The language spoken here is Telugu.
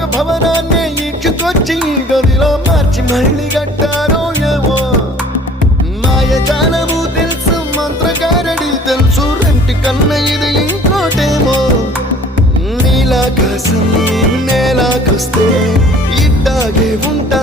ఒక భవనాన్ని ఈడ్చుకొచ్చి గదిలో మార్చి మళ్ళీ కట్టారో ఏమో మాయజాలము తెలుసు మంత్రగారడి తెలుసు రెంటి కన్న ఇది ఇంకోటేమో నీలాకాశం నేలాకొస్తే ఇట్టాగే ఉంటా